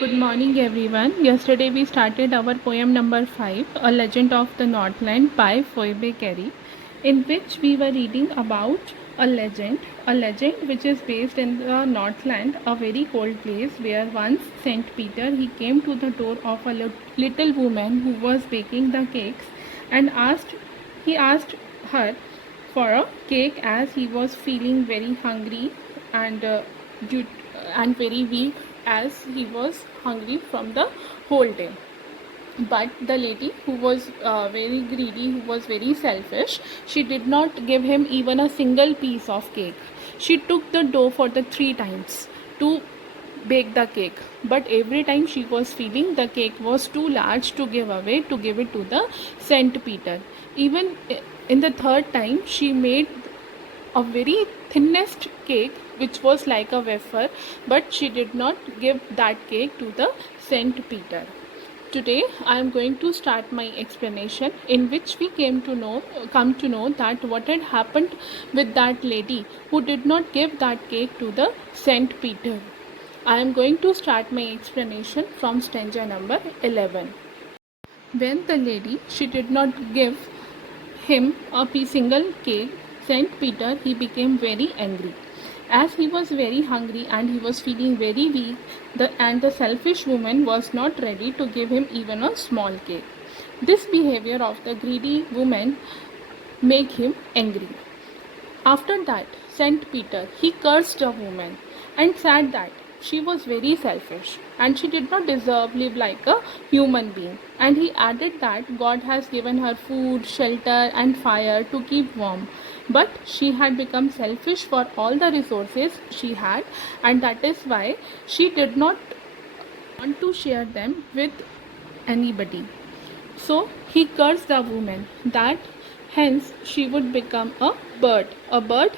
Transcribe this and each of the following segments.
Good morning, everyone. Yesterday we started our poem number 5, A Legend of the Northland by Phoebe Carey, in which we were reading about a legend which is based in the Northland, a very cold place where once Saint Peter he came to the door of a little woman who was baking the cakes and asked her for a cake as he was feeling very hungry and due, and very weak as he was hungry from the whole day. But the lady who was very greedy, who was very selfish, she did not give him even a single piece of cake. She took the dough for the 3 times to bake the cake, but every time she was feeling the cake was too large to give away, to give it to the Saint Peter. Even in the third time she made a very thinnest cake which was like a wafer, but she did not give that cake to the Saint Peter. Today I am going to start my explanation in which we come to know that what had happened with that lady who did not give that cake to the Saint Peter. I am going to start my explanation from stanza number 11. When the lady she did not give him a single cake, Saint Peter he became very angry. As he was very hungry and he was feeling very weak, the selfish woman was not ready to give him even a small cake. This behavior of the greedy woman made him angry. After that, Saint Peter he cursed the woman and said that she was very selfish and she did not deserve live like a human being. And he added that God has given her food, shelter and fire to keep warm. But she had become selfish for all the resources she had, and that is why she did not want to share them with anybody. So he cursed the woman that hence she would become a bird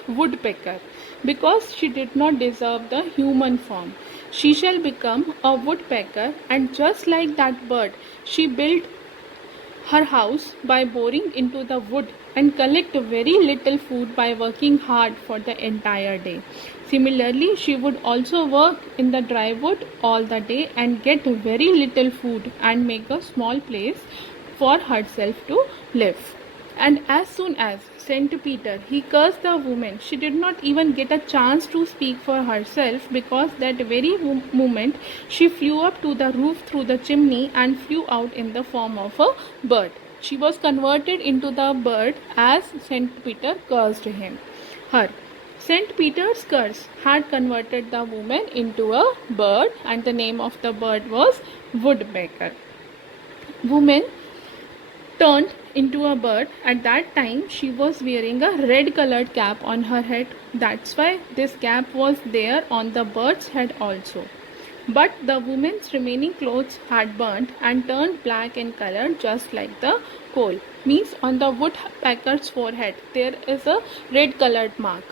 woodpecker, because she did not deserve the human form. She shall become a woodpecker, and just like that bird, she built her house by boring into the wood and collect very little food by working hard for the entire day. Similarly, she would also work in the dry wood all the day and get very little food and make a small place for herself to live. And as soon as Saint Peter he cursed the woman, she did not even get a chance to speak for herself, because that very moment she flew up to the roof through the chimney and flew out in the form of a bird. She was converted into the bird as Saint Peter cursed her. Saint Peter's curse had converted the woman into a bird, and the name of the bird was woodpecker. Woman turned into a bird. At that time she was wearing a red colored cap on her head. That's why this cap was there on the bird's head also. But the woman's remaining clothes had burnt and turned black in color, just like the coal. Means on the woodpecker's forehead there is a red colored mark,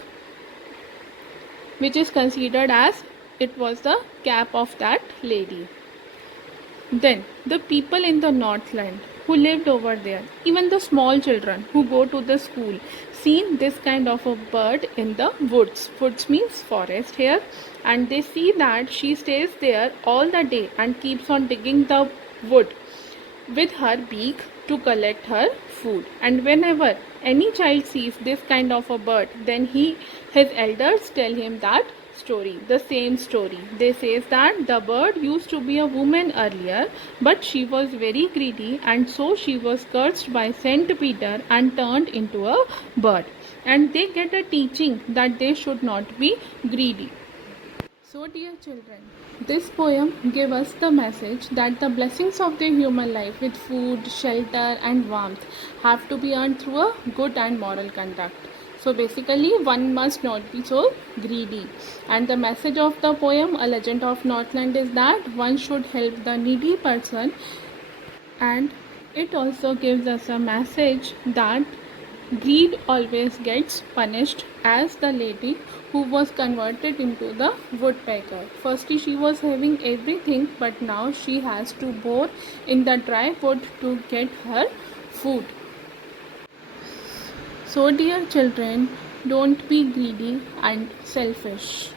which is considered as it was the cap of that lady. Then the people in the Northland who lived over there, even the small children who go to the school, seen this kind of a bird in the woods. Woods means forest here, and they see that she stays there all the day and keeps on digging the wood with her beak to collect her food. And whenever any child sees this kind of a bird, then his elders tell him that story, the same story. They says that the bird used to be a woman earlier, but she was very greedy, and so she was cursed by Saint Peter and turned into a bird. And they get a teaching that they should not be greedy. So dear children, this poem gives us the message that the blessings of the human life with food, shelter and warmth have to be earned through a good and moral conduct. So basically one must not be so greedy. And the message of the poem A Legend of Northland is that one should help the needy person, and it also gives us a message that greed always gets punished, as the lady who was converted into the woodpecker. Firstly she was having everything, but now she has to bore in the dry wood to get her food. So dear children, don't be greedy and selfish.